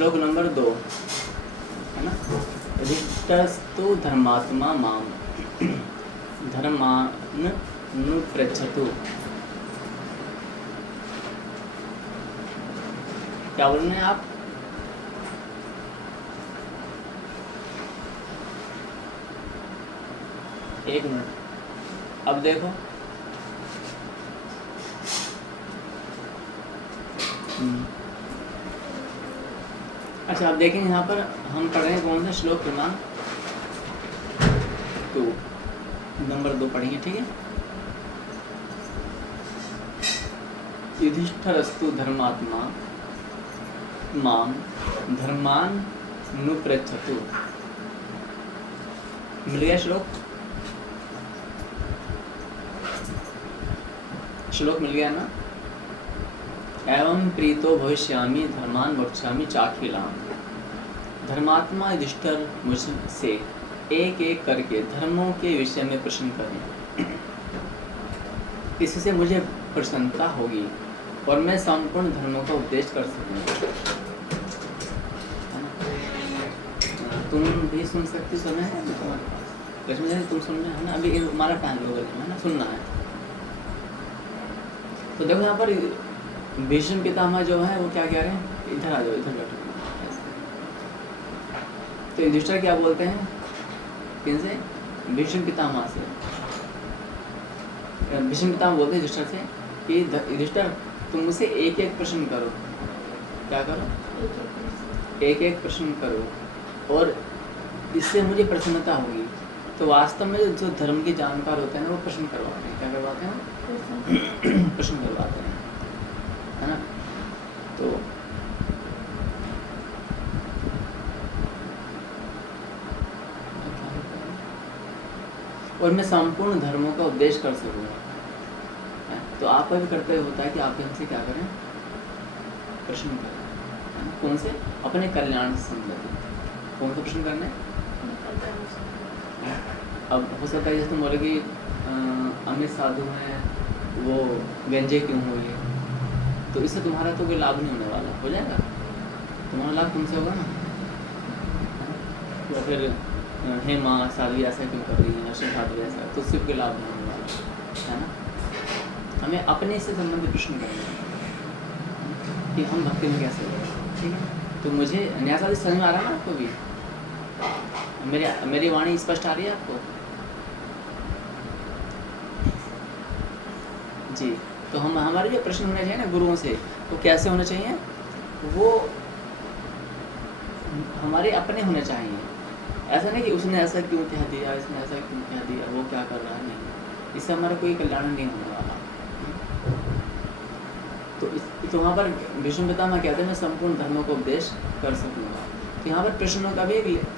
श्लोक नंबर 2 है ना। युधिष्ठिरस्तु धर्मात्मा माम धर्मान नुपृच्छतु। क्या बोल रहे हैं आप? एक मिनट, अब देखो। अच्छा, आप देखेंगे यहाँ पर हम पढ़ रहे हैं कौन सा श्लोक क्रमांक 2 नंबर 2 पढ़ेंगे, ठीक है। युधिष्ठिरस्तु धर्मात्मा माम धर्मान नुपृच्छतु। मिल गया श्लोक? श्लोक मिल गया ना। एवं प्रीतो भविष्यामि धर्मान वक्ष्यामि चाखिलाम। धर्मात्मा युधिष्ठिर मुझसे एक एक करके धर्मों के विषय में प्रश्न करें, इससे मुझे प्रसन्नता होगी और मैं संपूर्ण धर्मों का उपदेश कर सकूंगा। तुम भी सुन सकते, समय है तुम्हारे पास, लक्ष्मी तुम सुन रहे है ना, अभी हमारा टाइम लोगे है ना, सुनना है। तो देखो यहाँ पर भीष्म पितामह जो है वो क्या कह रहे हैं, इधर आ जाओ, इधर बैठो। तो युधिष्ठिर क्या बोलते हैं किनसे? भीष्म पितामह से। भीष्म पितामह बोलते हैं युधिष्ठिर से कि युधिष्ठिर तुम मुझसे एक एक प्रश्न करो। क्या करो? एक एक प्रश्न करो और इससे मुझे प्रसन्नता होगी। तो वास्तव में जो धर्म के जानकार होते हैं ना, वो प्रश्न करवाते हैं। क्या करवाते हैं? प्रश्न करवाते हैं, है ना। तो और मैं संपूर्ण धर्मों का उपदेश कर सकूंगा। तो आपका भी कर्तव्य होता है कि आप हमसे क्या करें? प्रश्न करें। कौन से? अपने कल्याण से संबंधित। कौन सा प्रश्न करने? अब हो सकता है जैसे तुम बोले कि अमित साधु हैं, वो व्यंजय क्यों हुई है, तो इससे तुम्हारा तो कोई लाभ नहीं होने वाला। हो जाएगा तुम्हारा लाभ तुमसे होगा ना। तो फिर हे माँ साधु ऐसा क्यों कर रही है, अश्व साधु ऐसा, तो उससे कोई लाभ नहीं होने वाला, है ना। हमें अपने से संबंधित प्रश्न करना है कि हम भक्ति में कैसे हो, ठीक है। तो मुझे न्यासा समझ में आ रहा है ना आपको भी? मेरी वाणी स्पष्ट आ रही है आपको? जी। तो हम हमारे जो प्रश्न होने चाहिए ना गुरुओं से, वो कैसे होने चाहिए? वो हमारे अपने होने चाहिए। ऐसा नहीं कि उसने ऐसा क्यों कह दिया, इसने ऐसा क्यों कह दिया, वो क्या कर रहा है, नहीं। इससे हमारा कोई कल्याण नहीं होने वाला। तो वहाँ पर भीष्म पितामह कहते हैं मैं संपूर्ण धर्मों को उपदेश कर सकूँगा। तो यहाँ पर प्रश्नों का भी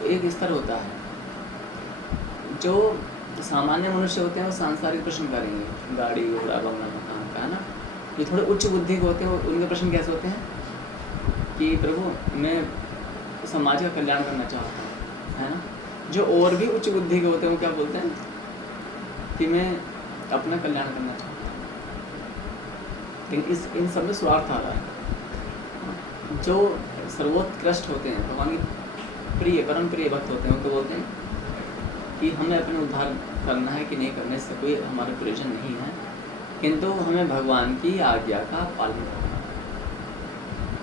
एक स्तर होता है। जो सामान्य मनुष्य होते हैं वो सांसारिक प्रश्न करेंगे, गाड़ी घोड़ा बंगला मकान का, है ना। जो थोड़े उच्च बुद्धि के होते हैं उनके प्रश्न कैसे होते हैं कि प्रभु मैं समाज का कल्याण करना चाहता हूँ, है ना। जो और भी उच्च बुद्धि के होते हैं वो क्या बोलते हैं कि मैं अपना कल्याण करना चाहता हूँ। लेकिन इन सब में स्वार्थ आ रहा है। जो सर्वोत्कृष्ट होते हैं, भगवान के प्रिय परम प्रिय भक्त होते हैं, उनको बोलते हैं कि हमें अपने उद्धार करना है कि नहीं करने से कोई हमारा प्रयोजन नहीं है, किंतु हमें भगवान की आज्ञा का पालन करना है।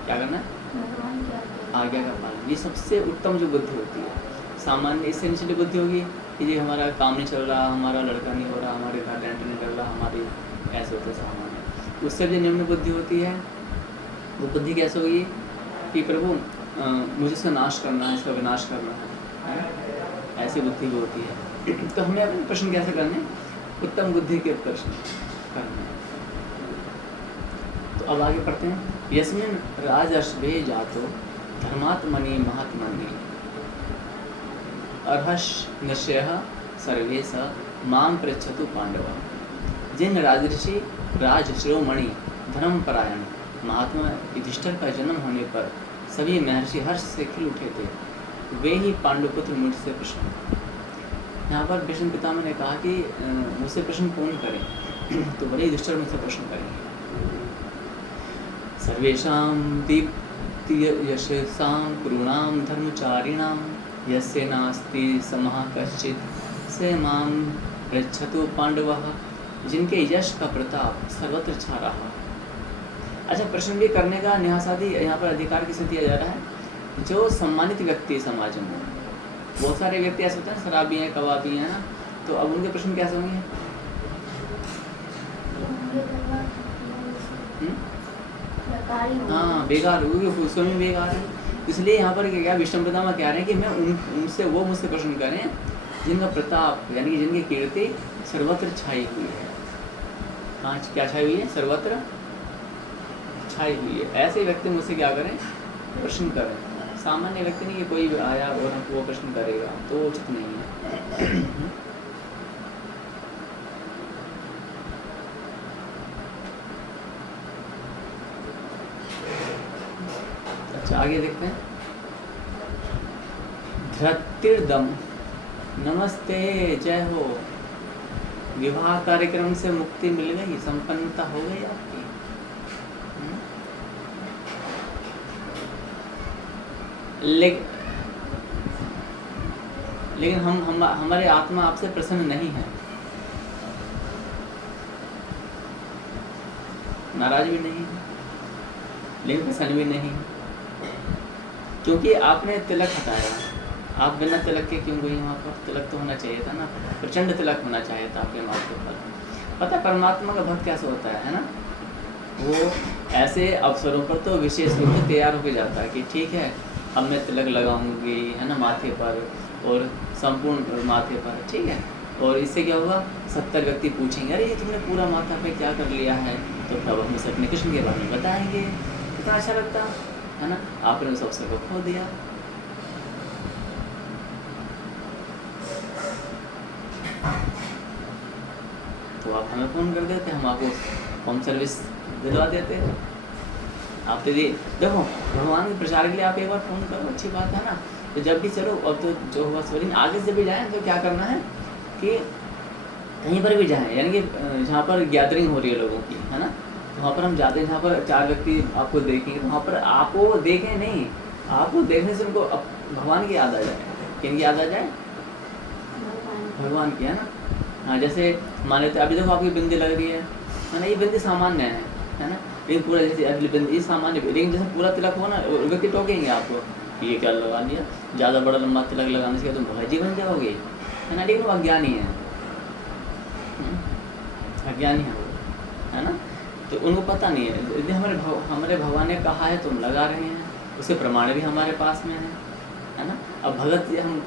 क्या करना है? आज्ञा का पालन। ये सबसे उत्तम जो बुद्धि होती है। सामान्य इससे निचली बुद्धि होगी कि जी हमारा काम नहीं चल रहा, हमारा लड़का नहीं हो रहा, हमारे घर रेंट नहीं चल रहा, हमारी ऐसे होते सामान्य। उससे जो निम्न बुद्धि होती है, वो बुद्धि कैसे होगी कि प्रभु मुझे इसका नाश करना है, इसका विनाश करना है, ऐसी बुद्धि भी होती है। तो हमें अपने प्रश्न कैसे करने? उत्तम बुद्धि के प्रश्न करने। तो अब आगे पढ़ते हैं। यस्मिन् राजर्षभे जातो धर्मात्मनि महात्मनि अर्हस् निश्चयः सर्वे स मां पृच्छतु पांडव। जिन राजर्षि राज शिरोमणि धर्मपरायण महात्मा युधिष्ठिर का जन्म होने पर सभी महर्षि हर्ष से खिल उठे थे, वे ही पांडुपुत्र मुझसे प्रश्न। यहाँ पर भीष्म पितामह ने कहा कि मुझसे प्रश्न कौन करे, तो बड़े युधिष्ठिर मुझसे प्रश्न करेंगे। सर्वेषां नास्ति यशसां कुरूणां धर्मचारिणां यस्य नास्ति समः कश्चित् स मां पृच्छतु पांडवः। जिनके यश का प्रताप सर्वत्र छा रहा। अच्छा, प्रश्न भी करने का न्यासादि यहाँ पर अधिकार किसे दिया जा रहा है? जो सम्मानित व्यक्ति है समाज में। बहुत सारे व्यक्ति ऐसे होते हैं, शराबी हैं, कबाबी हैं ना, तो अब उनके प्रश्न कैसे होंगे? हाँ, बेकार, स्वयं बेकार है। इसलिए यहाँ पर क्या विष्णुप्रदा में कह रहे हैं कि मैं उनसे वो मुझसे प्रश्न करें जिनका प्रताप यानी कि जिनकी कीर्ति सर्वत्र छाई हुई है। हाँ, क्या छाई हुई है? सर्वत्र छाई हुई है। ऐसे व्यक्ति मुझसे क्या करें? प्रश्न करें। सामान्य व्यक्ति नहीं कि कोई आया और वो प्रश्न करेगा, तो उचित नहीं है। अच्छा, आगे देखते हैं। धृतिर्दम, नमस्ते, जय हो। विवाह कार्यक्रम से मुक्ति मिल गई, संपन्नता हो गई आपकी। लेकिन हमारे आत्मा आपसे प्रसन्न नहीं है, नाराज भी नहीं है, लेकिन प्रसन्न भी नहीं, क्योंकि आपने तिलक हटाया। आप बिना तिलक के क्यों गई वहाँ पर? तिलक तो होना चाहिए था ना, प्रचंड तिलक होना चाहिए था आपके माथे पर। पता परमात्मा का भक्त कैसे होता है ना? वो ऐसे अवसरों पर तो विशेष रूप से तैयार होकर जाता है कि ठीक है, अब मैं तिलक लगाऊंगी, है ना, माथे पर, और संपूर्ण माथे पर, ठीक है। और इससे क्या होगा? 70 व्यक्ति पूछेंगे, अरे ये तुमने पूरा माथा पे क्या कर लिया है? तो तब हम अपने कृष्ण के बारे में बताएंगे। कितना अच्छा लगता है ना? आपने उस अवसर को खो दिया। तो आप हमें फ़ोन कर देते, हम आपको होम सर्विस दिलवा देते हैं। आप तो देखो, भगवान के प्रचार के लिए आप एक बार फ़ोन करो, अच्छी बात है ना। तो जब भी चलो, और तो जो हुआ सो, आगे से भी जाएँ तो क्या करना है कि कहीं पर भी जाएँ, यानी कि जहाँ पर गैदरिंग हो रही है लोगों की, है ना, तो वहाँ पर हम जाते हैं जहाँ पर 4 व्यक्ति आपको देखेंगे, तो वहाँ पर आपको देखें नहीं, आपको देखने से उनको भगवान की याद आ जाए। किन याद आ जाए? भगवान की, है ना। हाँ, जैसे मान लेते अभी देखो आपकी बिंदी लग रही है ना, ये बिंदी सामान्य है ना, लेकिन पूरा जैसे अगली बिंदी ये सामान्य, लेकिन जैसे पूरा तिलक हो ना, व्यक्ति टोकेंगे आपको, ये क्या लगा लिया, ज़्यादा बड़ा लंबा तिलक लगाने से तुम भगजी बन जाओगे, है ना। लेकिन वो अज्ञानी है, अज्ञानी है वो, है ना। तो उनको पता नहीं है, यदि हमारे भगवान ने कहा है तो हम लगा रहे हैं, उसके प्रमाण भी हमारे पास में है ना। अब भगत हम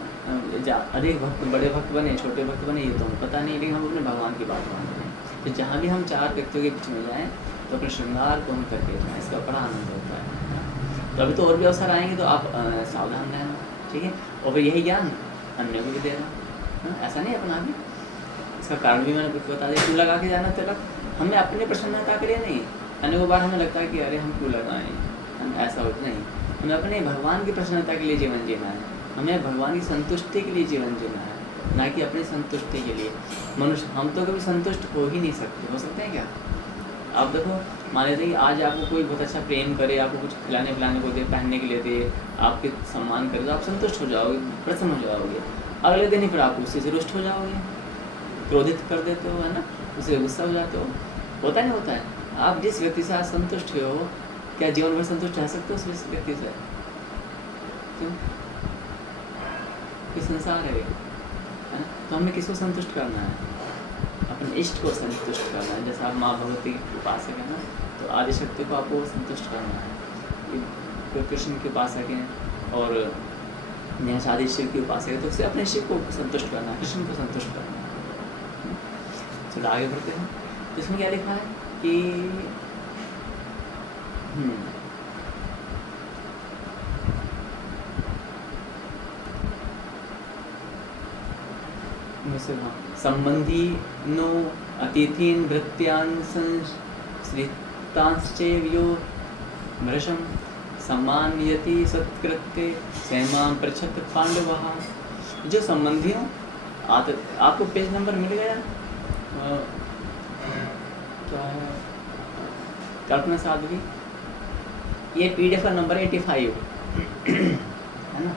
अधिक भक्त, बड़े भक्त बने, छोटे भक्त बने, ये तो हमें पता नहीं, लेकिन हम अपने भगवान की बात मान रहे हैं। तो जहाँ भी हम 4 व्यक्तियों के बीच में जाएँ तो अपने श्रृंगार को हम करके जाएँ, इसका बड़ा आनंद होता है। तो अभी तो और भी अवसर आएंगे, तो आप सावधान रहना, ठीक है। और फिर यही ज्ञान अन्य को भी देना, ऐसा नहीं अपना भी। इसका कारण भी मैंने बता दिया। क्यों लगा के जाना तिलक? हमें अपनी प्रसन्नता के लिए नहीं, अन्य को बार हमें लगता है कि अरे हम क्यों लगाएं, ऐसा होता नहीं। हमें अपने भगवान की प्रसन्नता के लिए जीवन जीना है, हमें भगवान की संतुष्टि के लिए जीवन जीना है, ना कि अपनी संतुष्टि के लिए। मनुष्य हम तो कभी संतुष्ट हो ही नहीं सकते, हो सकते हैं क्या? आप देखो, मान लेते कि आज आपको कोई बहुत अच्छा प्रेम करे, आपको कुछ खिलाने पिलाने को दे, पहनने के लिए दे, आपके सम्मान करे, तो आप संतुष्ट हो जाओगे, प्रसन्न हो जाओगे। अगले दिन ही फिर आप उससे रुष्ट हो जाओगे, क्रोधित कर देते हो, है ना, उससे गुस्सा हो जाते हो। होता नहीं होता है? आप जिस व्यक्ति से आज संतुष्ट हो, क्या जीवन भर संतुष्ट रह सकते हो उस व्यक्ति से? क्यों? ये संसार है ना। तो हमें किसको संतुष्ट करना है? अपने इष्ट को संतुष्ट करना है। जैसे आप माँ भगवती के उपासक हैं ना, तो आदिशक्ति को आपको संतुष्ट करना है। कोई कृष्ण के उपासक हैं और न्यासादि शिव के उपासक है, तो उससे अपने शिव को संतुष्ट करना है, कृष्ण को संतुष्ट करना है। चलो आगे बढ़ते हैं। इसमें क्या लिखा है कि संबंधी नो अतिथीन भृत्यान संश्रितांश्चैवयो भृशं सम्मानयति सत्कृत्य सेमां पृच्छत पांडवः। जो संबंधी हो, आपको पेज नंबर मिल गया, क्या है? कल्पना साध्वी ये PDF का नंबर 85 है ना।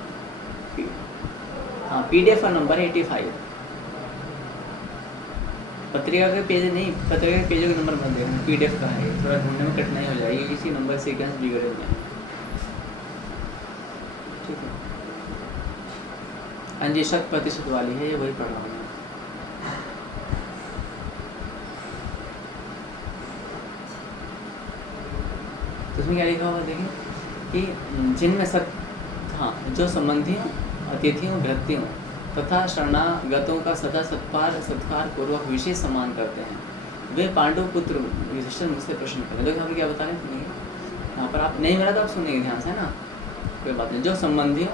हाँ, PDF का नंबर 85। पत्रिका के पेज नहीं, पत्रिका के पेजों के नंबर मत देखना, PDF का है, थोड़ा ढूंढने में कठिनाई हो जाएगी, इसी नंबर सीक्वेंस बिगड़े हुए हैं। ठीक है, हाँ जी, 100% वाली है, ये वही पढ़ रहा हूँ मैं। तो उसमें क्या लिखा हुआ देखें कि जिनमें हाँ, जो संबंधियों, अतिथियों, भृत्यों तथा शरणागतों का सदा सत्कार पूर्वक विशेष सम्मान करते हैं, वे पांडव पुत्र युधिष्ठिर मुझसे प्रश्न करें। देखो यहाँ पर क्या बता रहे हैं, यहाँ पर आप नहीं मिला तो आप सुनिए ध्यान से, है ना, कोई बात नहीं। जो संबंधियों,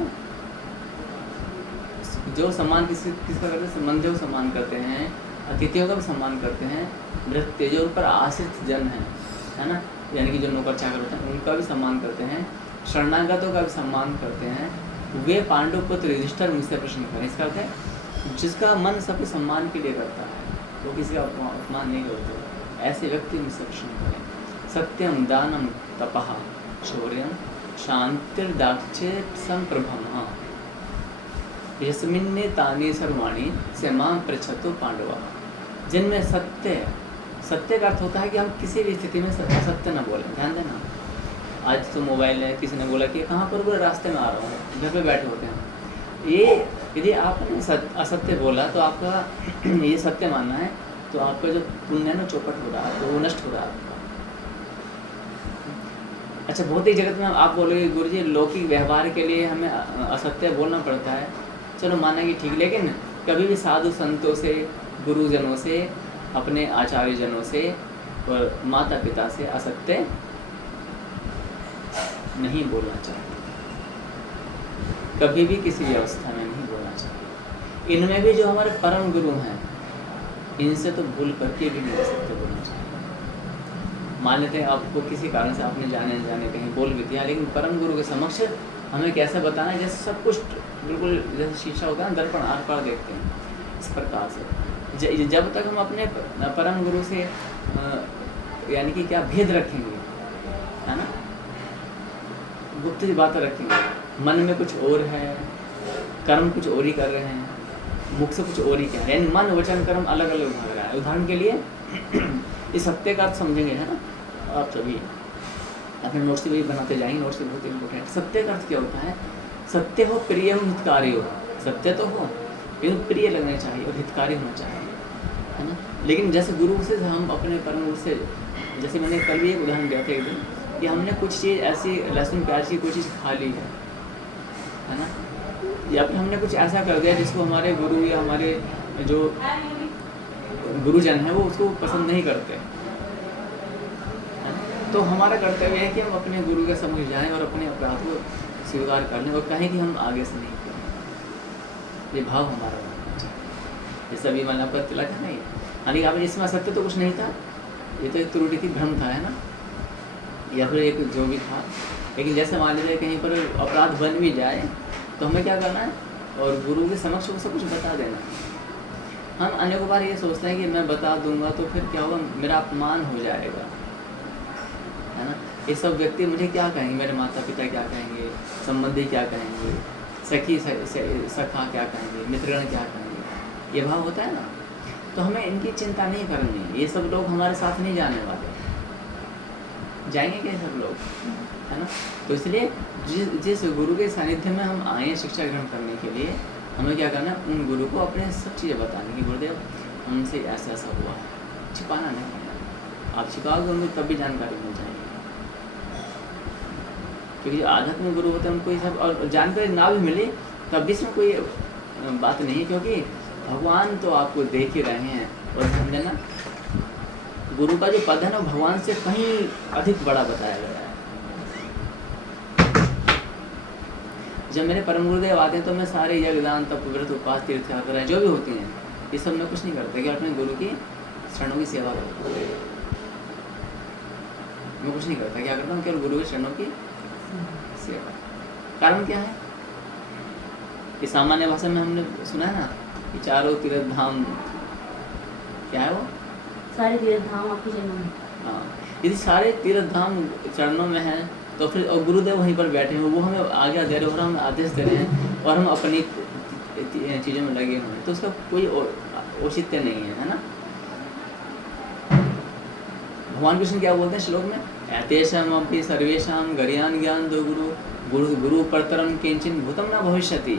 जो सम्मान किसका करते हैं, संबंधियों का सम्मान करते हैं, अतिथियों का भी सम्मान करते हैं, भृत्य जो उन पर आश्रित जन है ना, यानी कि जो नौकर चाकर होते हैं उनका भी सम्मान करते हैं, शरणागतों का भी सम्मान करते हैं, वे पांडव पुत्र युधिष्ठिर मुझसे प्रश्न करें। इसका अर्थ है जिसका मन सबके सम्मान के लिए करता है, वो किसी का अपमान नहीं करते, ऐसे व्यक्ति मुझसे प्रश्न करें। सत्यम दानम तपः शौर्यम शांतिर्दाक्ष्य संप्रभम यस्मिन्ने तानि सर्वाणि से मां पृच्छतो पांडवा। जिनमें सत्य का अर्थ होता है कि हम किसी भी स्थिति में असत्य न बोलें। ध्यान देना, आज तो मोबाइल है, किसी ने बोला कि कहाँ पर बोला, रास्ते में आ रहा हूँ, घर पे बैठे होते हैं। ये यदि आपने असत्य बोला तो आपका ये सत्य मानना है, तो आपका जो पुण्य है ना चौपट हो रहा है, तो वो नष्ट हो रहा है आपका। अच्छा, भौतिक जगत में आप बोलोगे गुरुजी लौकिक व्यवहार के लिए हमें असत्य बोलना पड़ता है, चलो माना कि ठीक, लेकिन कभी भी साधु संतों से, गुरुजनों से, अपने आचार्यजनों से और माता पिता से असत्य नहीं बोलना चाहिए, कभी भी किसी भी अवस्था में नहीं बोलना चाहिए। इनमें भी जो हमारे परम गुरु हैं, इनसे तो भूल करके भी नहीं असत्य बोलना चाहिए। मान लेते हैं आपको किसी कारण से आपने जाने कहीं बोल भी दिया, लेकिन परम गुरु के समक्ष हमें कैसे बताना है, जैसे सब कुछ बिल्कुल जैसे शीशा होता है ना, दर्पण आर पार देखते हैं, इस प्रकार से जब तक हम अपने परम गुरु से यानी कि क्या भेद रखेंगे, है ना, गुप्त बातें रखेंगे, मन में कुछ और है, कर्म कुछ और ही कर रहे हैं, मुख से कुछ और ही क्या है, यानी मन वचन कर्म अलग अलग भाग रहा है। उदाहरण के लिए इस सत्य का अर्थ समझेंगे, है ना, आप सभी अपने नोट्स भी बनाते जाएंगे, नोट्स भी बहुत इंपॉर्टेंट। सत्य का अर्थ क्या होता है, सत्य हो, प्रिय हो, हितकारी हो। सत्य तो हो लेकिन प्रिय लगना चाहिए और हितकारी होना चाहिए, है ना। लेकिन जैसे गुरु से हम अपने परम गुरु से, जैसे मैंने कल भी एक उदाहरण दिया था एक दिन, कि हमने कुछ चीज़ ऐसी लहसुन प्याज की कोई चीज़ खा ली है ना, या फिर हमने कुछ ऐसा कर दिया जिसको हमारे गुरु या हमारे जो गुरुजन है वो उसको पसंद नहीं करते, तो हमारा कर्तव्य है कि हम अपने गुरु के समक्ष जाएं और अपने अपराध को स्वीकार कर लें और कहें कि हम आगे से नहीं करें। ये भाव हमारा होना चाहिए। जैसे अभी मैंने आपका तिलक है नहीं, हालांकि आप इसमें सत्य तो कुछ नहीं था, ये तो एक त्रुटि थी, भ्रम था, है ना, या फिर एक जो भी था। लेकिन जैसे मान लीजिए कहीं पर अपराध बन भी जाए तो हमें क्या करना है, और गुरु के समक्ष वो सब कुछ बता देना। हम अनेकों बार ये सोचते हैं कि मैं बता दूंगा तो फिर क्या होगा, मेरा अपमान हो जाएगा, है ना, ये सब व्यक्ति मुझे क्या कहेंगे, मेरे माता पिता क्या कहेंगे, संबंधी क्या कहेंगे, सखी सखा क्या कहेंगे, मित्रगण क्या कहेंगे, ये भाव होता है ना। तो हमें इनकी चिंता नहीं करनी है, ये सब लोग हमारे साथ नहीं जाने वाले, जाएंगे क्या सब लोग, है ना। तो इसलिए जिस गुरु के सानिध्य में हम आए शिक्षा ग्रहण करने के लिए, हमें क्या करना है, उन गुरु को अपने सब चीज़ें बताने की, गुरुदेव हमसे ऐसा ऐसा हुआ है, छिपाना नहीं है। आप छिपाओगे उनको तब भी जानकारी मिल जाएगी, क्योंकि आध्यात्मिक गुरु होते हैं उनको ये सब, और जानकारी ना भी मिले तब भी इसमें कोई बात नहीं है, क्योंकि भगवान तो आपको देख ही रहे हैं। और समझना, गुरु का जो पद है ना भगवान से कहीं अधिक बड़ा बताया गया है। जब मेरे परम गुरुदेव आते हैं तो मैं सारे यज्ञदान तप व्रत उपवास तीर्थ यात्रा जो भी होती हैं, ये सब मैं कुछ नहीं करता कि अपने गुरु की शरणों की सेवा करता हूँ। मैं कुछ नहीं करता, क्या करता हूँ, केवल गुरु के शरणों की सेवा। कारण क्या है, कि सामान्य भाषा में हमने सुना है ना कि चारों तीर्थ धाम, क्या है वो, सारे तीर्थ धाम आपके चरणों में। हाँ, यदि सारे तीर्थ धाम चरणों में हैं तो फिर और गुरुदेव वहीं पर बैठे हैं, वो हमें आज्ञा दे रहे हैं और हम आदेश दे रहे हैं और हम अपनी चीज़ों में लगे हुए हैं, तो उसका कोई औचित्य नहीं है ना। भगवान कृष्ण क्या बोलते हैं श्लोक में, एतेषाम अपि सर्वेषां गर्यान ज्ञान दो गुरु गुरु परतरम किंचिन भूतम न भविष्यति।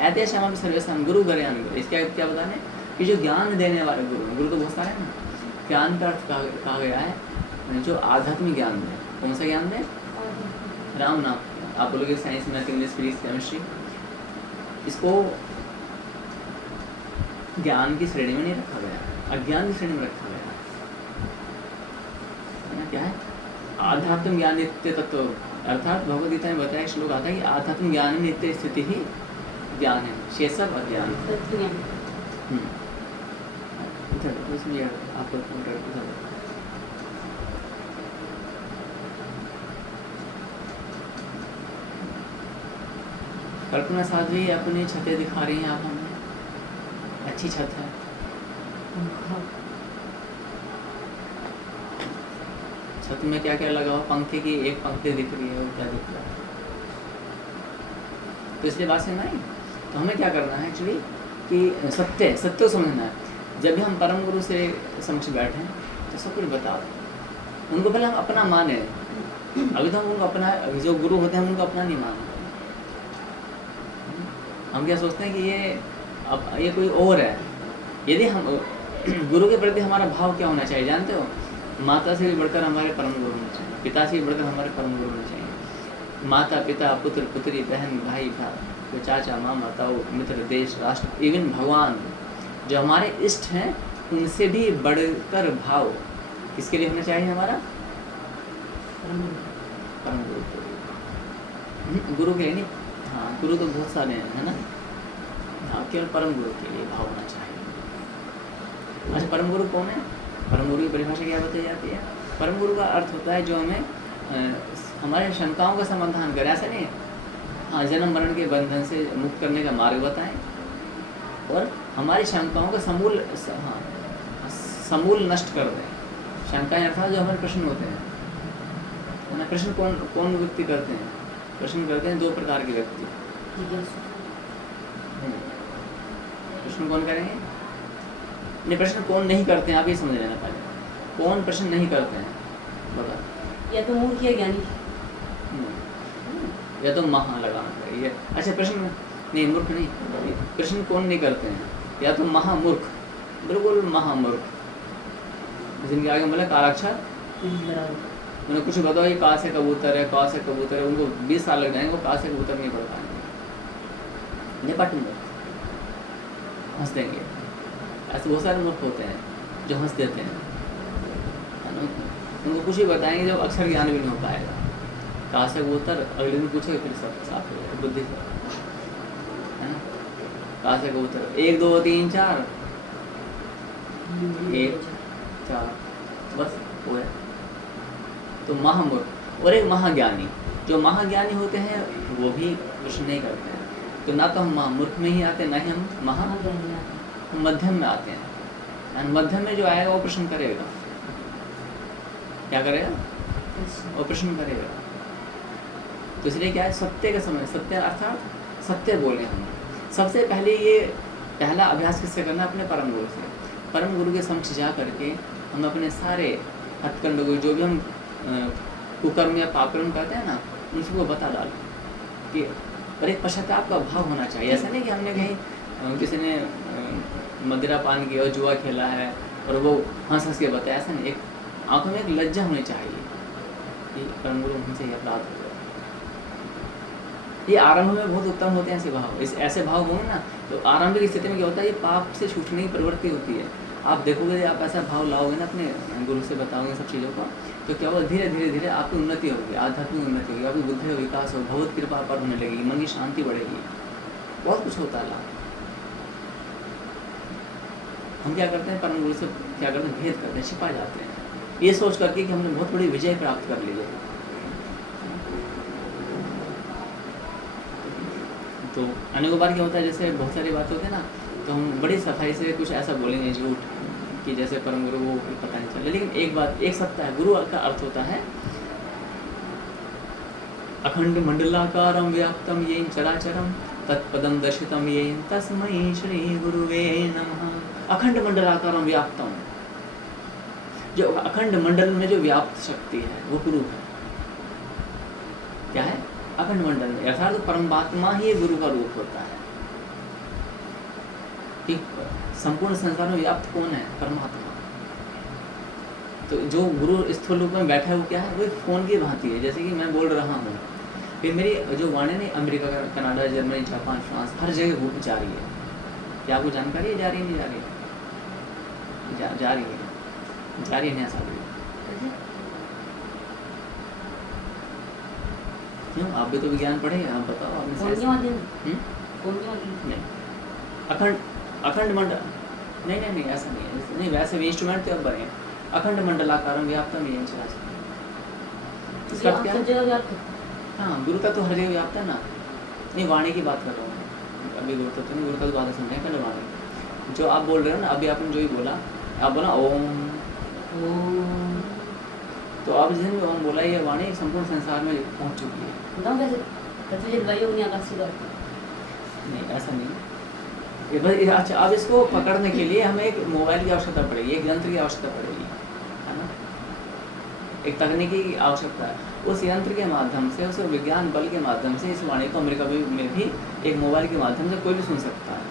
एतेषाम अपि सर्वेषां गुरु गर्यान, इसका क्या बता रहे हैं कि जो ज्ञान देने वाले गुरु तो बहुत सारे हैं ना। ज्ञान का अर्थ कहा गया है जो आध्यात्मिक ज्ञान दे। कौन सा ज्ञान दे? राम नाम। आप बोलोगे science, math, English, physics, chemistry, इसको ज्ञान की श्रेणी में नहीं रखा गया, अज्ञान की श्रेणी में रखा गया है ना। क्या है? आध्यात्म ज्ञान नित्य तत्व, अर्थात भगवद गीता में बताया, श्लोक आता है कि आध्यात्म ज्ञान में नित्य स्थिति ही ज्ञान है, शेष सब अज्ञान। इसमें आपको कल्पना साध्वी अपनी छतें दिखा रही हैं आप हमें, अच्छी छत है। छत में क्या क्या लगा हुआ? पंखे की एक पंखे दिख रही है, वो क्या दिख रहा है? तो इसलिए बात से नहीं, तो हमें क्या करना है एक्चुअली कि सत्य समझना है। जब भी हम परम गुरु से समक्ष बैठे तो सब कुछ बता उनको, पहले हम अपना माने। अभी तो हम उनको अपना, जो गुरु होते हैं हम उनको अपना नहीं मानते। हम क्या सोचते हैं कि ये कोई और है। यदि हम गुरु के प्रति हमारा भाव क्या होना चाहिए जानते हो? माता से भी बढ़कर हमारे परम गुरु होने चाहिए, पिता से भी बढ़कर हमारे परम गुरु होने चाहिए। माता, पिता, पुत्र, पुत्री, बहन, भाई, चाचा, मामा, ताऊ, मित्र, देश, राष्ट्र, इवन भगवान, जो हमारे इष्ट हैं, उनसे भी बढ़कर भाव किसके लिए होना चाहिए? हमारा परम गुरु के लिए। गुरु के लिए नहीं, हाँ गुरु तो बहुत सारे हैं, है ना। हाँ, केवल परम गुरु के लिए भाव होना चाहिए। अच्छा, परम गुरु कौन है? परम गुरु की परिभाषा क्या बताई जाती है? परम गुरु का अर्थ होता है जो हमें हमारे शंकाओं का समाधान करे, ऐसा नहीं। हाँ, जन्म मरण के बंधन से मुक्त करने का मार्ग बताएं और हमारी शंकाओं का समूल नष्ट कर दें। शंकाएं अर्थात जो हमारे प्रश्न होते हैं, है ना। प्रश्न कौन व्यक्ति करते हैं? प्रश्न करते हैं दो प्रकार के व्यक्ति। प्रश्न कौन करेंगे? नहीं, प्रश्न कौन नहीं करते हैं, आप ये समझ लेना पहले। कौन प्रश्न नहीं करते हैं बता? या तो मूर्ख या ज्ञानी, या तो महा लगाना चाहिए। अच्छा, प्रश्न नहीं, मूर्ख नहीं, प्रश्न कौन नहीं करते हैं? या तो महामूर्ख, बिल्कुल महामूर्ख, जिनके आगे मतलब कालाक्षर उन्हें कुछ बताओ ये कहाँ से कबूतर है, कहाँ से कबूतर है, उनको 20 साल लग जाएंगे, वो कहाँ से कबूतर नहीं पढ़ पाएंगे। नहीं पढ़, हंस देंगे। ऐसे बहुत सारे मूर्ख होते हैं जो हंस देते हैं, उनको कुछ ही बताएंगे जब अक्षर ज्ञान भी नहीं हो पाएगा। कहाँ से कबूतर अगले दिन पूछोगे फिर सब साफ हो जाएगा, बुद्धि से, है ना। कहाँ से कबूतर 1 2 3 4 1 4 बस हो गया। तो महामूर्ख और एक महाज्ञानी। जो महाज्ञानी होते हैं वो भी प्रश्न नहीं करते हैं। तो ना तो हम महामूर्ख में ही आते, ना ही हम मध्यम में आते हैं। मध्यम में जो आएगा वो प्रश्न करेगा। क्या करेगा? वो प्रश्न करेगा। तो इसलिए क्या है, सत्य का समय, सत्य अर्थात सत्य बोले हम। सबसे पहले ये पहला अभ्यास किससे करना? अपने परम गुरु से। परम गुरु के समक्ष जा करके हम अपने सारे हथकंडों को, जो भी हम कुकर्म या पापकर्म करते हैं ना, उन सबको बता डाल कि पर एक पश्चाताप का भाव होना चाहिए। ऐसा नहीं कि हमने कहीं किसी ने मदिरा पान किया और जुआ खेला है और वो हंस हंस के बताया, ऐसा नहीं। एक आंखों में एक लज्जा होनी चाहिए कि परम गुरु हमसे ये अपराध हो गया। ये आरंभ में बहुत उत्तम होते हैं ऐसे भाव। इस ऐसे भाव होंगे ना तो आरंभ की स्थिति में क्या होता है, ये पाप से छूटने की प्रवृत्ति होती है। आप देखोगे आप ऐसा भाव लाओगे ना, अपने गुरु से बताओगे सब चीज़ों का, तो क्या होगा, धीरे धीरे धीरे आपकी उन्नति होगी, आध्यात्मिक उन्नति होगी, आपकी बुद्धि का विकास होगा, भगवत कृपा पर होने लगेगी, मन की शांति बढ़ेगी, बहुत कुछ होता है लाभ। हम क्या करते हैं, परम गुरु से क्या करते हैं, भेद करते हैं, छिपा जाते हैं, ये सोच करके कि हमने बहुत बड़ी विजय प्राप्त कर ली है। तो अनेकों बार क्या होता है, जैसे बहुत सारी बात होती है ना, तो हम बड़ी सफाई से कुछ ऐसा बोलेंगे झूठ कि जैसे परम गुरु वो पता नहीं चले। लेकिन एक बात, एक सत्य है, गुरु का अर्थ होता है अखंड मंडलाकारं व्याप्तं येन चराचरं तत्पदं दर्शितं येन तस्मै श्री गुरुवे नमः। अखंड मंडलाकारं व्याप्तं, जो अखंड मंडल में जो व्याप्त शक्ति है वो गुरु है। क्या है? अखंड मंडल में, अर्थात परमात्मा ही गुरु का रूप होता है। कि संपूर्ण संसार में व्याप्त कौन है? परमात्मा। तो जो गुरु स्थूल रूप में बैठा है वो क्या है? वो एक फोन की भांति है। जैसे कि मैं बोल रहा हूँ, फिर मेरी जो वाणी नहीं, America, Canada, Germany, Japan, France, हर जगह जा रही है। क्या आपको जानकारी है? जा रही है, नहीं जा रही है? जा रही है, जा रही है, नहीं आ रही है। क्यों? आप भी तो विज्ञान पढ़े हैं, आप बताओ। आपने अखंड मंडल नहीं ऐसा नहीं है। नहीं, वैसे भी इंस्ट्रूमेंट तो अब बने। अखंड मंडलाकारं व्याप्तं येन चराचरं, इसका क्या है? हाँ, गुरु का तो हर जगह व्याप्त है ना। नहीं, वाणी की बात कर रहा हूँ अभी। गुरु तो नहीं, गुरु का तो बात समझे। पहले वाणी जो आप बोल रहे हो ना, अभी आपने जो ही बोला, आप बोला ओम, तो आप जिसने ओम बोला, ये वाणी संपूर्ण संसार में पहुँच चुकी है। नहीं, ऐसा नहीं। अच्छा, अब इसको पकड़ने के लिए हमें एक मोबाइल की आवश्यकता पड़ेगी, एक यंत्र की आवश्यकता पड़ेगी, है ना। एक तकनीकी की आवश्यकता है। उस यंत्र के माध्यम से, उस विज्ञान बल के माध्यम से इस वाणी को अमेरिका में भी एक मोबाइल के माध्यम से कोई भी सुन सकता है।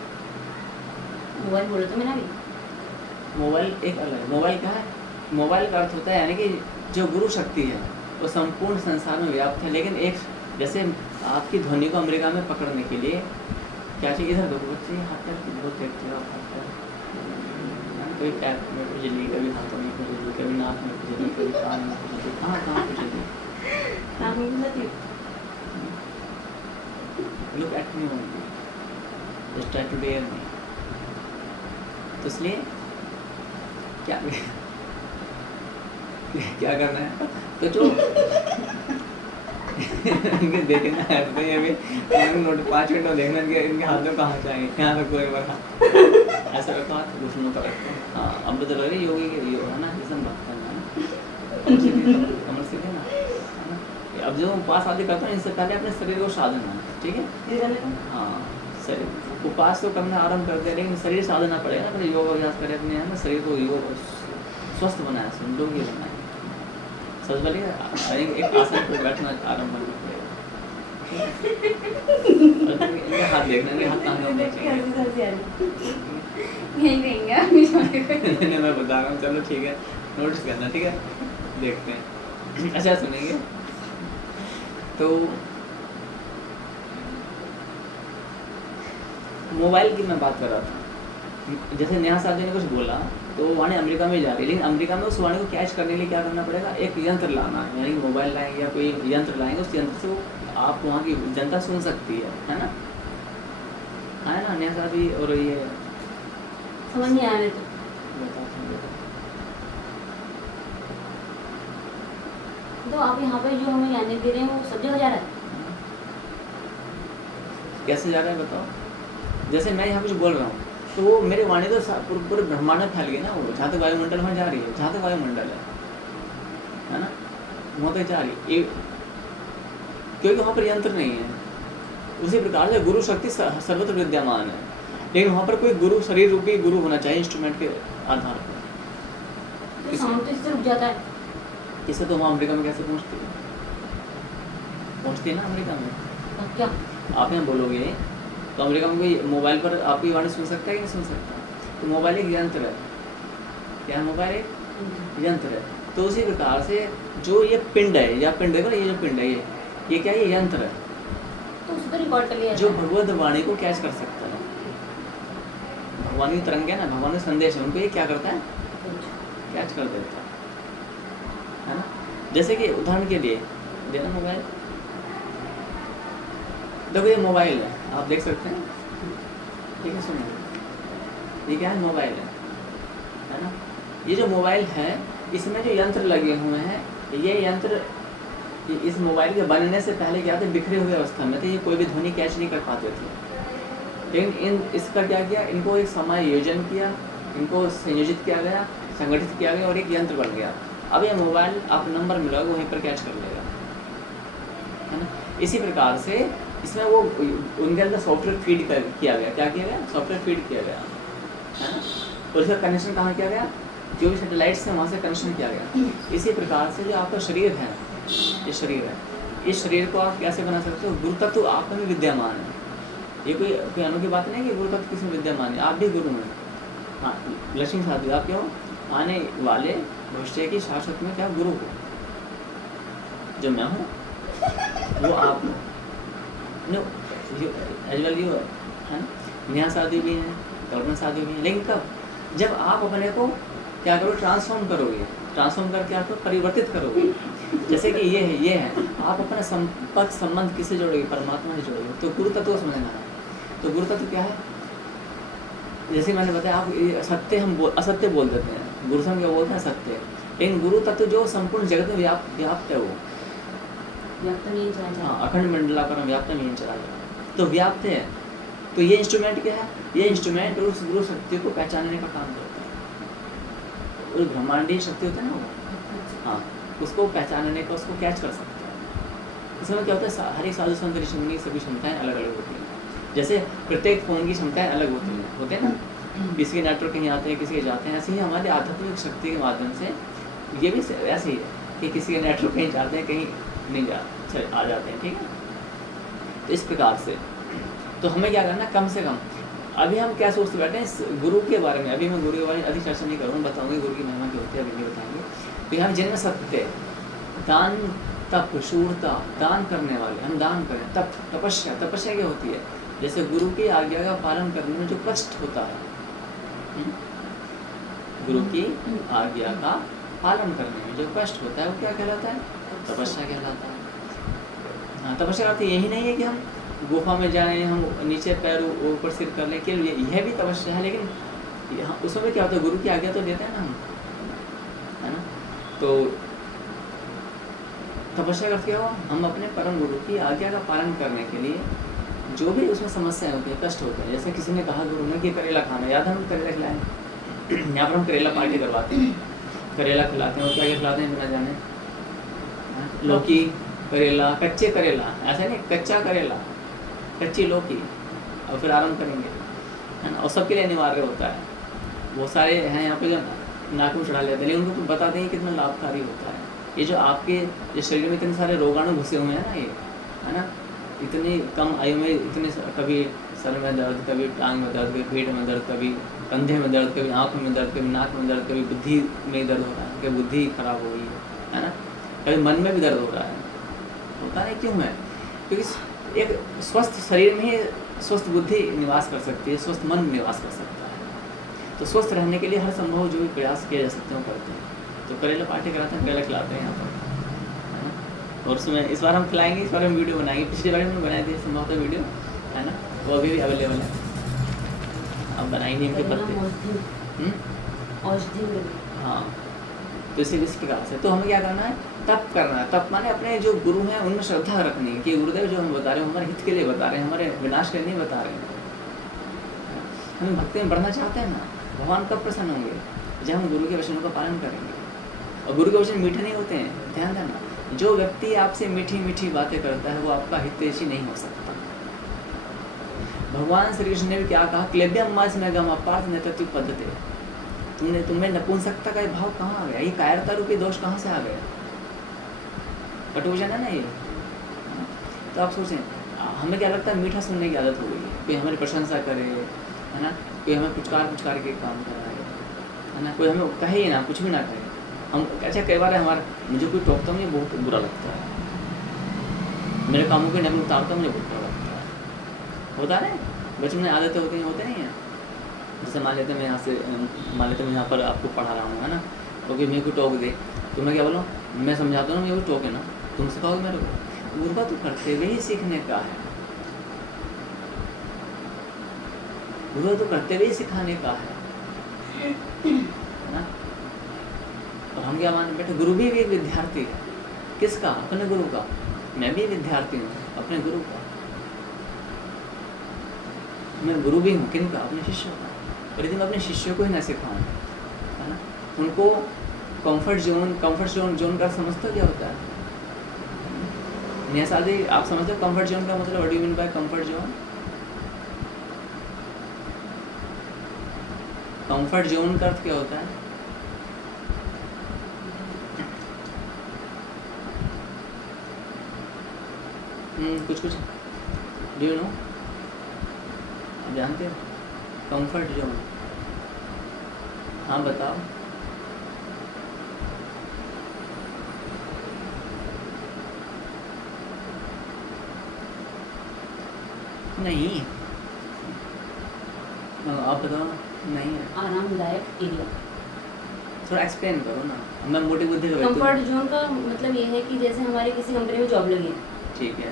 मोबाइल बोले तो मैंने भी, मोबाइल एक अलग है। मोबाइल क्या है? मोबाइल का अर्थ होता है यानी कि जो गुरु शक्ति है वो संपूर्ण संसार में व्याप्त है। लेकिन एक, जैसे आपकी ध्वनि को अमेरिका में पकड़ने के लिए क्या चाहिए? इधर दो बच्चे हाथ पर बहुत देखते हो, कोई पैर में खुजली, कभी हाथों में खुजली, कभी नाक में खुजली, कभी कान में खुजली, कहाँ खुजली। Look at me only, just try to dare me. तो इसलिए क्या क्या करना है? तो जो इनके देखे ना हटते हैं अभी नोट 5 मिनट में देखना कि इनके हाथ में कहाँ जाएंगे। यहाँ रखो एक बार हाथ, ऐसा रखो हाथ, घुटनों पर रखो। हाँ, अब तो लग रही योगी के योग है ना, जिसम भक्त है ना, कमर से ना, है ना। अब जो उपास आदि करते हैं, इनसे पहले अपने शरीर को साधना है, ठीक है। हाँ, शरीर उपास तो करना आरम्भ कर दे, लेकिन शरीर साधना पड़ेगा ना। अपने योग अभ्यास करें, अपने है ना शरीर को योग स्वस्थ बनाया, निरोगी बनाया। सच बोलिए, एक आसन पर बैठना आरम्भ करना पड़ेगा। इनके हाथ देखना, इनके हाथ कहाँ होने चाहिए। नहीं, मैं बता रहा हूँ, चलो ठीक है, नोटिस करना, ठीक है, देखते हैं। अच्छा सुनेंगे तो मोबाइल की मैं बात कर रहा था। जैसे नेहा साहब जी ने कुछ बोला, तो वाणी अमेरिका में जा रही है, लेकिन अमेरिका में उस वाणी को कैच करने के लिए क्या करना पड़ेगा? एक यंत्र लाना है, यानी मोबाइल लाएंगे या कोई यंत्र लाएंगे, उस यंत्र से वो आप वहाँ की जनता सुन सकती है ना। है ना नेहा साहब जी? और ये समझ नहीं आया तो आप यहाँ पे जो हमें ज्ञान दे रहे हैं वो सब जगह जा रहा है। कैसे जा रहा है बताओ? जैसे मैं यहाँ कुछ बोल रहा हूँ, तो वो मेरी वाणी तो पूरे ब्रह्मांड में फैल गई ना। वो जहाँ तक वायुमंडल में जा रही है, जहाँ तक वायुमंडल है ना, वहाँ तक जा रही है, क्योंकि वहाँ पर यंत्र नहीं है। उसी प्रकार से गुरु शक्ति सर्वत्र विद्यमान है, लेकिन वहाँ पर कोई गुरु, शरीर रूपी गुरु होना चाहिए इंस्ट्रूमेंट के आधार पर। तो साउंड तो इससे रुक जाता है। इससे तो वहाँ अमेरिका में कैसे पहुँचती है? पहुँचती है ना अमेरिका में। अब क्या आप यहाँ बोलोगे तो अमेरिका में कोई मोबाइल पर आपकी वाणी सुन सकता है कि नहीं सुन सकता? तो मोबाइल एक यंत्र है। क्या है? मोबाइल एक यंत्र है। तो उसी प्रकार से जो ये पिंड है, या पिंड है, ये जो पिंड है, ये क्या है? ये यंत्र है, तो उसको रिकॉर्ड कर लिया जो भगवत वाणी को कैच कर सकता है। भगवान की तरंग है ना, भगवान का संदेश है, उनको ये क्या करता है? कैच कर देता है ना। जैसे कि उदाहरण के लिए देना मोबाइल, देखो ये मोबाइल है, आप देख सकते हैं, ठीक है। सुनो, ये क्या है? मोबाइल है ना। ये जो मोबाइल है, इसमें जो यंत्र लगे हुए हैं, ये यंत्र इस मोबाइल के बनने से पहले क्या थे? बिखरे हुए अवस्था में थे, ये कोई भी ध्वनि कैच नहीं कर पाते थे। लेकिन इसका क्या किया? इनको एक समायोजन किया, इनको संयोजित किया गया, संगठित किया गया और एक यंत्र बन गया। अब ये मोबाइल आप नंबर मिलाओगे वहीं पर कैच कर लेगा, है ना। इसी प्रकार से इसमें वो उनके अंदर सॉफ्टवेयर फीड किया गया। क्या किया गया? सॉफ्टवेयर फीड किया गया, है ना। और इसका कनेक्शन कहाँ किया गया? जो भी सैटेलाइट से वहाँ से कनेक्शन किया गया। इसी प्रकार से जो आपका शरीर है, ये शरीर है, इस शरीर को आप कैसे बना सकते हो? गुरु तत्व आप में विद्यमान है। ये कोई अनोखी बात नहीं है कि गुरु तत्व किसमें विद्यमान है। आप भी गुरु हैं। हाँ, लक्ष्मी साधु आप क्या हो? आने वाले भविष्य की शाश्वत में क्या गुरु हो। जो मैं हूँ वो आप हो। नो एज वेल यू है ना। नेहा साधु भी हैं, कल्पना साधु भी हैं, लेकिन कब? जब आप अपने को क्या करो? ट्रांसफॉर्म करोगे। ट्रांसफॉर्म करके आपको परिवर्तित करोगे। जैसे कि ये है आप अपना संपर्क संबंध किससे जोड़ोगे? परमात्मा से जोड़ोगे। तो गुरु तत्व समझना है। तो गुरु तत्व क्या है? जैसे मैंने बताया, आप सत्य हम असत्य बोल देते हैं, गुरु से हम क्या बोलते हैं? सत्य। लेकिन गुरु तत्व जो संपूर्ण जगत में व्याप्त है, वो हाँ, अखंड मंडलाकारं व्याप्तम येन चराचरं, तो व्याप्त है। तो ये इंस्ट्रूमेंट क्या है? ये इंस्ट्रूमेंट उस गुरु शक्ति को पहचानने का काम करता है। उस ब्रह्मांडीय शक्ति होता है ना वो, हाँ, उसको पहचानने का, उसको कैच कर सकता है। इसमें क्या होता है? हर एक साधु संत ऋषि मुनि सभी क्षमताएं अलग अलग होती हैं। जैसे प्रत्येक फोन की क्षमताएं अलग होती हैं ना। किसी के नेटवर्क कहीं आते हैं, किसी के जाते हैं। ऐसे ही हमारी आध्यात्मिक शक्ति के माध्यम से ये भी ऐसे ही है कि किसी के नेटवर्क कहीं जाते हैं, कहीं नहीं आ जाते हैं, ठीक है। तो इस प्रकार से तो हमें क्या करना है? कम से कम अभी हम क्या सोचते बैठे हैं गुरु के बारे में। अभी मैं गुरु के बारे में अधिक चर्चा नहीं करूँगा, बताऊँगी गुरु की महिमा क्या होती है, अभी नहीं बताएंगे। तो यहाँ जन्म सत्य, दान, तप, शूरता, दान करने वाले, हम दान करें। तपस्या क्या होती है? जैसे गुरु की आज्ञा का पालन करने में जो कष्ट होता है, गुरु की आज्ञा का पालन करने में जो कष्ट होता है, वो क्या कहलाता है? तपस्या कहलाता है। हाँ, तपस्या का अर्थ यही नहीं है कि हम गुफा में जाएं, हम नीचे पैर ऊपर सिर कर लें, के लिए यह भी तपस्या है। लेकिन उसमें क्या होता है? गुरु की आज्ञा तो देते हैं ना हम, है ना। तो तपस्या का अर्थ क्या हुआ? हम अपने परम गुरु की आज्ञा का पालन करने के लिए जो भी उसमें समस्याएं होती हैं, कष्ट होते हैं। जैसे किसी ने कहा गुरु ने कि करेला खाना, याद है हम करेला खिलाएं। यहाँ पर हम करेला पार्टी करवाते हैं, करेला खिलाते हैं। और क्या क्या खिलाते हैं बिना जाने? लौकी, करेला, कच्चे करेला, ऐसा नहीं, कच्चा करेला, कच्ची लौकी, और फिर आराम करेंगे, है ना। और सबके लिए अनिवार्य होता है। वो सारे हैं यहाँ पे जो नाक में चढ़ा लेते हैं, लेकिन उनको बताते हैं कितना लाभकारी होता है। ये जो आपके जो शरीर में इतने सारे रोगाणु घुसे हुए हैं ना, ये है ना, इतनी कम आयु में इतने, कभी सर में दर्द, कभी टांग में दर्द, कभी पेट में दर्द, कभी कंधे में दर्द, कभी आँख में दर्द, कभी नाक में दर्द, कभी बुद्धि में दर्द हो रहा है, कभी बुद्धि खराब हो गई है ना, कभी मन में भी दर्द हो रहा है। होता नहीं क्यों है? क्योंकि एक स्वस्थ शरीर में ही स्वस्थ बुद्धि निवास कर सकती है, स्वस्थ मन निवास कर सकता है। तो स्वस्थ रहने के लिए हर संभव जो भी प्रयास किए जा सकते हैं वो करते हैं। तो करेला पार्टी कराते हैं, करेला खिलाते हैं यहाँ पर, है ना। और उसमें इस बार हम खिलाएंगे, इस बार हम वीडियो बनाएंगे। पिछली बार हमने बनाई थी संभवतः वीडियो, है ना, वो अभी भी अवेलेबल है। अब बनाएंगे इनके पत्ते, हाँ। तो इस प्रकार से तो हमें क्या करना है? तप करना है। तप माने अपने जो गुरु हैं उनमें श्रद्धा रखनी है कि गुरुदेव जो हम बता रहे हैं हमारे हित के लिए बता रहे हैं, हमारे विनाश के लिए नहीं बता रहे हैं। हम भक्ति में बढ़ना चाहते हैं ना, भगवान कब प्रसन्न होंगे? जब हम गुरु के वचनों का पालन करेंगे। और गुरु के वचन मीठे नहीं होते हैं, ध्यान देना। जो व्यक्ति आपसे मीठी मीठी बातें करता है वो आपका हितैषी नहीं हो सकता। भगवान श्री कृष्ण ने भी क्या कहा? क्लेब्यम मास में गम अपार्थ नेतृत्व पद्धति। तुम्हें नपुंसकता का भाव कहाँ आ गया? ये कायरता रूपी दोष कहाँ से आ गया? कटुवचन है ना ये। तो आप सोचें, हमें क्या लगता है? मीठा सुनने की आदत हो गई है। कोई हमारी प्रशंसा करे, है ना, कोई हमें पुचकार के काम कराए, है ना, कोई हमें कहे ना, कुछ भी ना कहे। हम अच्छा, कई बार हमारा मुझे कोई टोकता मुझे बहुत बुरा लगता है, मेरे कामों के नमन उतारता मुझे बहुत बुरा लगता है। होता है ना, बचपन में आदतें होती हैं, होते नहीं हैं। जैसे मान लेते मैं यहाँ पर आपको पढ़ा रहा हूँ, है ना, तो मेरे को टोक दे तो मैं क्या बोलूँ? मैं समझाता हूँ ना, मेरे को टोके ना, तुम सिखाओगे मेरे को? गुरु का तो करते हुए ही सीखने का है, गुरु तो करते हुए ही सिखाने का है ना। और हम क्या माने बैठे? गुरु भी एक विद्यार्थी है। किसका? अपने गुरु का। मैं भी विद्यार्थी हूँ अपने गुरु का। मैं गुरु भी हूँ किनका? अपने शिष्यों का। और यदि मैं अपने शिष्यों को ही ना सिखाऊं, है ना, उनको कंफर्ट जोन का समझते क्या होता है? नेहासादी, आप समझते हो कंफर्ट जोन का मतलब? What do you mean by comfort zone? Comfort zone का अर्थ क्या होता है? कुछ कुछ डू यू नो? आप जानते हो कंफर्ट जोन? हाँ बताओ। नहीं, आप बताओ ना। नहीं है, आरामदायक एरिया। थोड़ा एक्सप्लेन करो ना, मैं मोटी बुद्धि का व्यक्ति हूँ। कंफर्ट जोन का मतलब ये है कि जैसे हमारी किसी कंपनी में जॉब लगी है, ठीक है।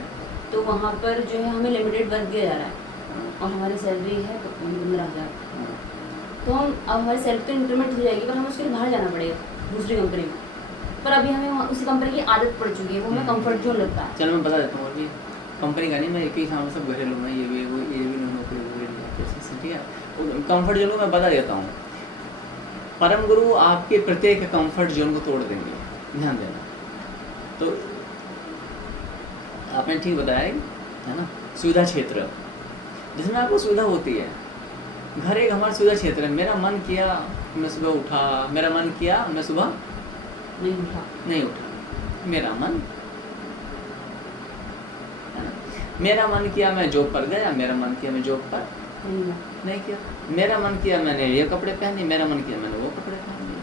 तो वहाँ पर जो है हमें लिमिटेड वर्क दिया जा रहा है हाँ, और हमारी सैलरी है 15,000। हाँ, तो हम अब हमारी सैलरी तो इंक्रीमेंट हो जाएगी, पर हमें उसके लिए बाहर जाना पड़ेगा दूसरी कंपनी में। पर अभी हमें उसी कंपनी की आदत पड़ चुकी है, वो हमें कंफर्ट जोन लगता है। चलो मैं बता देता हूँ। अभी कंपनी का नहीं, मैं एक ही सामने सब घरेलू में ये भी नौकरी ठीक है। कंफर्ट जोन को मैं बता देता हूँ। परम गुरु आपके प्रत्येक कंफर्ट जोन को तोड़ देंगे, ध्यान देना। तो आपने ठीक बताया है ना, सुविधा क्षेत्र जिसमें आपको सुविधा होती है। घर एक हमारा सुविधा क्षेत्र है। मेरा मन किया मैं सुबह उठा, मेरा मन किया मैं सुबह नहीं उठा, मेरा मन है ना। मेरा मन किया मैं जॉब पर गया, मेरा मन किया मैं जॉब पर नहीं किया। मेरा मन किया मैंने ये कपड़े पहने, मेरा मन किया मैंने वो कपड़े पहन लिए।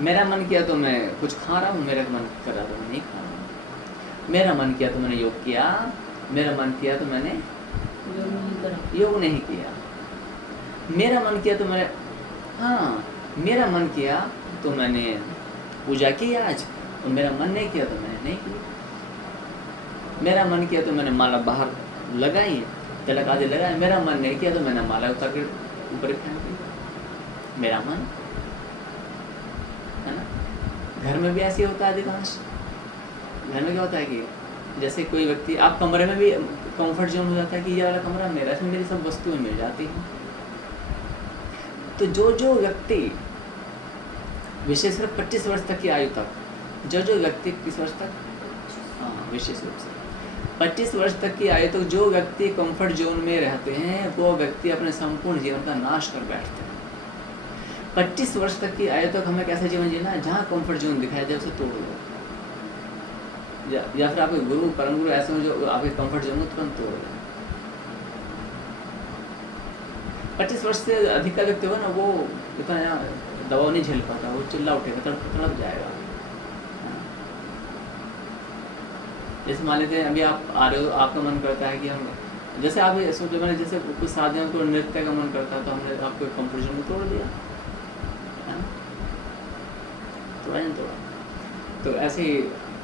मेरा मन किया तो मैं कुछ खा रहा हूँ, मेरा मन कर रहा तो मैं नहीं खा रहा हूँ। मेरा मन किया तो मैंने योग किया, मेरा मन किया तो मैंने योग नहीं किया। मेरा मन किया तो मैंने मेरा मन किया तो मैंने पूजा की आज, और मेरा मन नहीं किया तो मैंने नहीं की। मेरा मन किया तो मैंने माला बाहर लगाई, तिलक आदि लगाए। मेरा मन नहीं किया तो मैंने माला उतार के ऊपर फेंक दी। मेरा मन है ना। घर में भी ऐसे होता है अधिकांश। घर में क्या होता है कि जैसे कोई व्यक्ति, आप कमरे में भी कंफर्ट जोन हो जाता है कि ये वाला कमरा मेरा, इसमें मेरी सब वस्तुएं मिल जाती हैं। तो जो व्यक्ति विशेषकर 25 वर्ष तक की आयु तक, जो व्यक्ति किस वर्ष तक, विशेष रूप से 25 वर्ष तक की आयु तक जो व्यक्ति कंफर्ट जोन में रहते हैं, वो व्यक्ति अपने संपूर्ण जीवन का नाश कर बैठते हैं। 25 वर्ष तक की आयु तक हमें कैसा जीवन जीना है? जहाँ कंफर्ट जोन दिखाई दे उसे तोड़ दो, या फिर आपके गुरु परम गुरु ऐसे हो जो आपके कंफर्ट जोन को तुरंत तोड़ दें। 25 वर्ष से अधिक का व्यक्ति होगा ना, वो इतना दबाव नहीं झेल पाता, वो चिल्ला उठेगा, तड़प जाएगा। जैसे मान लेते हैं अभी आप आ रहे हो, आपका मन करता है कि हम, जैसे आप सोचो, मैंने जैसे कुछ शादियों को नृत्य का मन करता है तो हमने आपको कंफर्ट जोन को तोड़ दिया, है ना, तोड़ा। तो ऐसे ही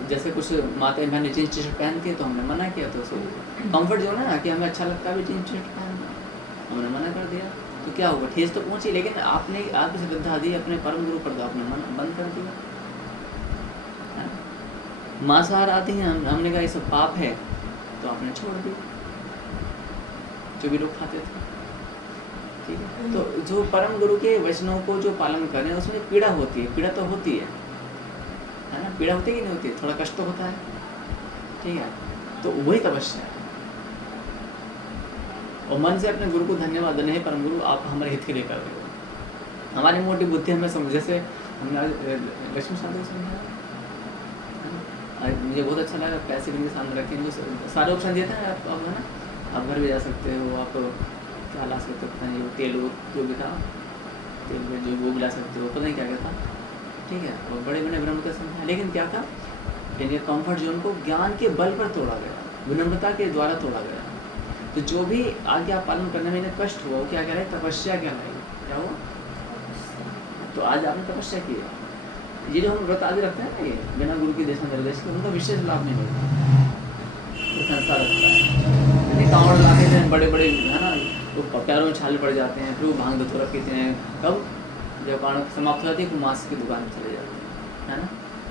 जैसे कुछ माताएं बहनें जीन्स टी शर्ट पहनती है तो हमने मना किया, तो उसको कंफर्ट जोन है ना कि हमें अच्छा लगता है जीन्स टी शर्ट पहनना, हमने मना कर दिया। तो क्या हुआ? ठेस तो पहुंची, लेकिन आपने आपकी श्रद्धा दी अपने परम गुरु पर, तो आपने मना बंद कर दिया। मांसाहार आती हैं, हमने कहा ये सब पाप है, तो आपने छोड़ दी, जो भी लोग खाते थे। ठीक है, तो जो परम गुरु के वचनों को जो पालन करें, उसमें पीड़ा होती है, पीड़ा तो होती है ना, पीड़ा होती है कि नहीं होती है? थोड़ा कष्ट तो होता है, ठीक है, तो वही तपस्या है। और मन से अपने गुरु को धन्यवाद देना है, परम गुरु आप हमारे हित के लिए कर रहे हो। हमारी मोटी बुद्धि हमें समझ, जैसे हमने लक्ष्मी शादी समझा, मुझे बहुत अच्छा लगा, पैसे भी सामने रखे, मुझे सारे ऑप्शन दिए थे आप, है ना, आप घर भी जा सकते हो, आप क्या ला सकते हो, पता नहीं, तेल जो भी था, तेल में जो वो भी ला सकते हो, पता नहीं क्या क्या था, ठीक है, और बड़े बड़े ब्रह्म का समझा। लेकिन क्या था, यानी कंफर्ट जोन को ज्ञान के बल पर तोड़ा गया, विनम्रता के द्वारा तोड़ा गया। तो जो भी आज्ञा पालन करने में इन्हें कष्ट हुआ, वो क्या कह रहे हैं? तपस्या कहलाई। क्या हुआ? तो आज आपने तपस्या की है। ये जो हम व्रत आदि रखते हैं ना, ये बिना गुरु के दिशा निर्देश के, उनका विशेष लाभ नहीं मिलता, तो संसार रखता है। कांवड़ लाते हैं बड़े बड़े, है ना, वो पैरों में छाले पड़ जाते हैं, फिर वो भांग धतूरा पीते हैं, कब जब कांड समाप्त हो जाती है, मांस की दुकान चले जाते हैं, है ना।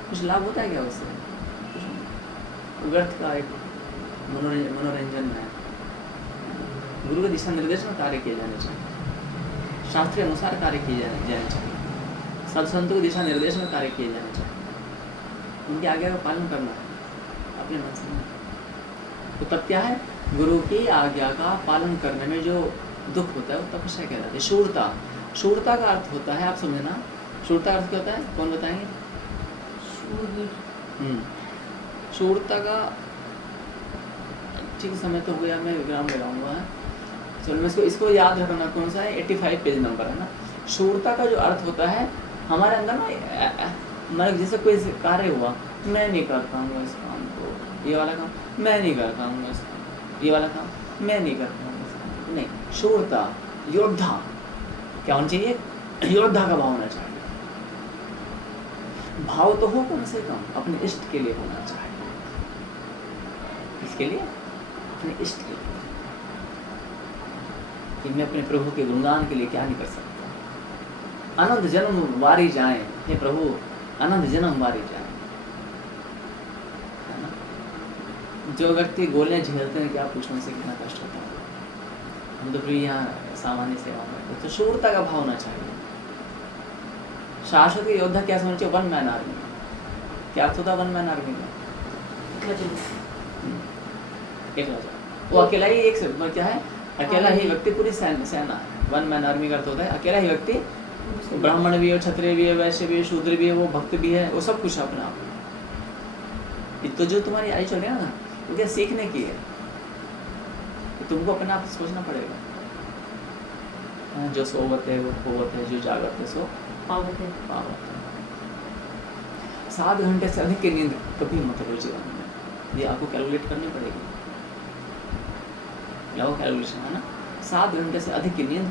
कुछ लाभ होता है क्या उससे? व्यर्थ का एक मनोरंजन है। गुरु के दिशा निर्देश में कार्य किए जाने चाहिए, शास्त्र के अनुसार कार्य किए जाने चाहिए, सत्संतों के दिशा निर्देश में कार्य किए जाने चाहिए। उनकी आज्ञा का पालन करना है अपने मन से नहीं। तो तब क्या है, गुरु की आज्ञा का पालन करने में जो दुख होता है वो तपस्या कहलाती है। शूरता, शूरता का अर्थ होता है, आप समझना, शूरता का अर्थ क्या होता है, कौन बताएंगे? शूरता का ठीक समय तो हो गया, मैं विराम लगाऊंगा। चलो मैं इसको याद रखना, कौन सा है, 85 पेज नंबर है ना। शूरता का जो अर्थ होता है हमारे अंदर ना, मतलब जैसे कोई कार्य हुआ, मैं नहीं कर पाऊंगा इस काम को, ये वाला काम मैं नहीं कर पाऊंगा इस काम, ये वाला काम मैं नहीं कर पाऊंगा इस काम, नहीं। शूरता, योद्धा क्या होना चाहिए, योद्धा का भाव होना चाहिए। भाव तो हो कम से कम अपने इष्ट के लिए होना चाहिए। इसके लिए, अपने इष्ट के लिए, कि मैं अपने प्रभु के गुणगान के लिए क्या नहीं कर सकता। अनंत जन्म वारी जाए, हे प्रभु अनंत जन्म वारी जाए, है ना। जो व्यक्ति गोलियां झेलते हैं, क्या पूछने से कितना कष्ट होता है। हम तो फिर यहाँ सामान्य सेवा में, तो शूरता का भाव होना चाहिए। शाश्वत के योद्धा क्या समझते, वन मैन आर्मी। क्या अर्थ होता है वन मैन आर्मी में? एक राजा, वो अकेला ही एक से क्या है, अकेला ही व्यक्ति पूरी सेना है। वन मैन आर्मी का अर्थ होता है अकेला ही व्यक्ति, ब्राह्मण भी है, क्षत्रिय भी है, वैश्य भी है, शूद्र भी है, वो भक्त भी है, वो सब कुछ अपने आप। तो जो तुम्हारी आई चल रही है ना, वो क्या सीखने की है, तुमको अपने आप सोचना पड़ेगा। जो सोवत है वो खोवत है, जो जागत है सो पावत है। 7 घंटे से अधिक की नींद कभी मत लो जीवन में, ये आपको कैलकुलेट करनी पड़ेगी। लगाओ कैलकुलेशन, है ना। 7 घंटे से अधिक की नींद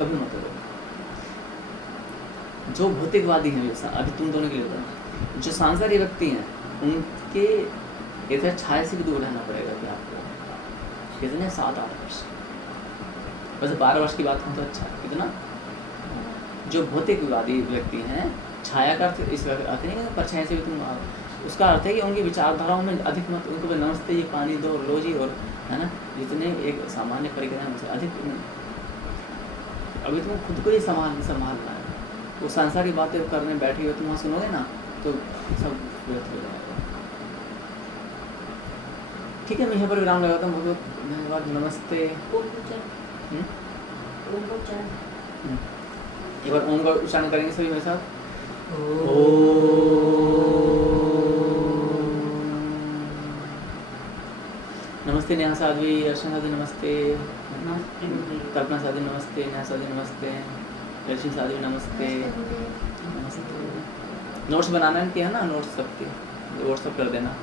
कभी मत लो। जो भौतिकवादी हैं, अभी तुम दोनों के लिए बताओ, जो सांसारिक व्यक्ति हैं, उनके इधर छाया से भी दूर रहना पड़ेगा कि आपको। कितने 7-8 वर्ष, वैसे 12 वर्ष की बात करूँ तो अच्छा, कितना। जो भौतिकवादी व्यक्ति हैं, छाया का अर्थ इस अर्थ नहीं है परछाई से भी तुम, उसका अर्थ है कि उनकी विचारधाराओं में अधिक मत, उनको नमस्ते ये पानी दो लो जी, और है ना, जितने एक सामान्य परिक्रमा से अधिक अभी तुम खुद को ही संभालना है। वो सांसारिक बातें करने बैठी हो, तुम वहाँ सुनोगे ना तो सब व्यर्थ हो जाएगा। ठीक है, मैं यहाँ पर विराम लगाता हूँ। बहुत बहुत धन्यवाद, नमस्ते। एक बार ओम का उच्चारण करेंगे सभी मेरे साथ। नमस्ते नेहा साध्वी, अर्चना साध्वी नमस्ते, कल्पना साध्वी नमस्ते, नेहा साध्वी नमस्ते, लक्ष्मी साध्वी नमस्ते, नमस्ते। नोट्स बनाना है कि, है ना, नोट्स सबके व्हाट्सएप कर देना।